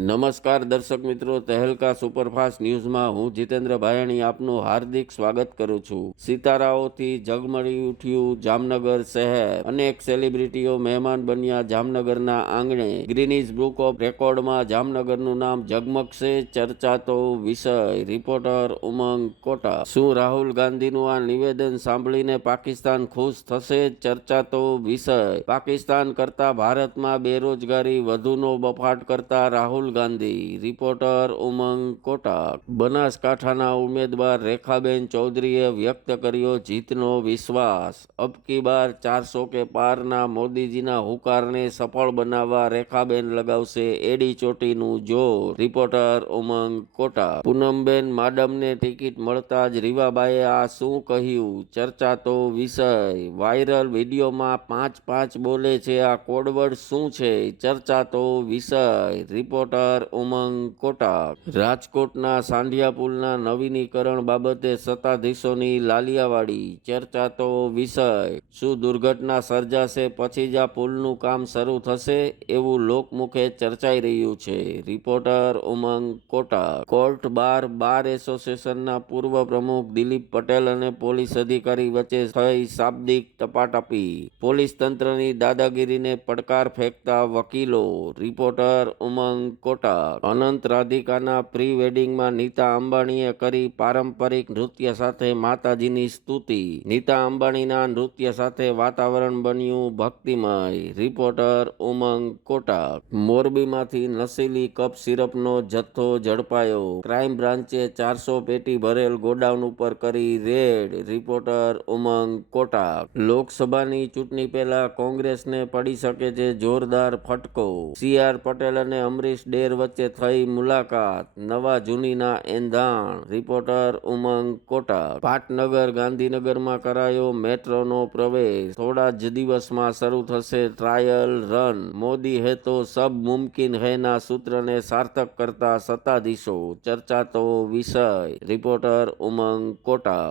નમસ્કાર દર્શક મિત્રો, તહેલકા સુપરફાસ્ટ ન્યૂઝમાં હું જીતેન્દ્ર ભાયણી આપનું હાર્દિક સ્વાગત કરું છું। સિતારાઓથી ઝગમગી ઉઠ્યું જામનગર શહેર। અનેક સેલિબ્રિટીઓ મહેમાન બન્યા જામનગરના આંગણે। ગ્રીનીઝ બુક ઓફ રેકોર્ડમાં જામનગરનું નામ ઝગમગશે, ચર્ચાતો વિષય। રિપોર્ટર ઉમંગ કોટા। શું રાહુલ ગાંધીનું આ નિવેદન સાંભળીને પાકિસ્તાન ખુશ થશે? ચર્ચાતો વિષય। પાકિસ્તાન કરતા ભારતમાં બેરોજગારી વધુનો બફાટ કરતા રાહુલ ગાંધી। રિપોર્ટર ઉમંગ કોટા। બનાસકાંઠાના ઉમેદવાર રેખાબેન ચૌધરીએ વ્યક્ત કર્યો જીતનો વિશ્વાસ। અબકી બાર 400 કે પારના મોદીજીના હુંકારને સફળ બનાવવા રેખાબેન લગાવશે એડી ચોટીનું જોર। રિપોર્ટર ઉમંગ કોટા। પૂનમબેન માડમને ટિકિટ મળતા જ રીવાબાએ આ શું કહ્યું? ચર્ચાતો વિષય। વાયરલ વિડીયોમાં 5-5 બોલે છે, આ કોડવર્ડ શું છે? ચર્ચાતો વિષય। રિપોર્ટર ઉમંગ કોટા। રાજકોટના સાંઢિયા પુલના નવીનીકરણ બાબતે સત્તાધીશોની લાલિયાવાડી। ચર્ચાતો વિષય। શું દુર્ઘટના સર્જાશે પછી જ આ પુલનું કામ શરૂ થશે? એવું લોકમુખે ચર્ચાઈ રહ્યું છે। રિપોર્ટર ઉમંગ કોટા। કોર્ટ બાર એસોસિએશનના પૂર્વ પ્રમુખ દિલીપ પટેલ અને પોલીસ અધિકારી વચ્ચે થઈ શાબ્દિક ટપાટપી। પોલીસ તંત્રની દાદાગીરીને પડકાર ફેંકતા વકીલો। રિપોર્ટર ઉમંગ કોટા। અનંત રાધિકાના પ્રી વેડિંગમાં નીતા અંબાણીએ કરી પારંપરિક નૃત્ય સાથે માતાજીની સ્તુતિ। નીતા અંબાણીના નૃત્ય સાથે વાતાવરણ બન્યું ભક્તિમય। રિપોર્ટર ઉમંગ કોટા। મોરબીમાંથી નશીલી કફ સિરપનો જથ્થો ઝડપાયો। ક્રાઇમ બ્રાન્ચે 400 પેટી ભરેલ ગોડાઉન ઉપર કરી રેડ। રિપોર્ટર ઉમંગ કોટા। લોકસભાની ચૂંટણી પહેલા કોંગ્રેસને પડી શકે છે જોરદાર ફટકો। CR પટેલ અને અમરીશ ડેર વચ્ચે થઈ મુલાકાત। નવા જૂનીના એંધાણ। રિપોર્ટર ઉમંગ કોટા। પાટનગર ગાંધીનગરમાં કરાયો મેટ્રોનો પ્રવેશ। થોડા જ દિવસમાં શરૂ થશે ટ્રાયલ રન। મોદી હે તો સબ મુમકિન હૈના સૂત્રને સાર્થક કરતા સત્તાધીશો। ચર્ચાતો વિષય। રિપોર્ટર ઉમંગ કોટા।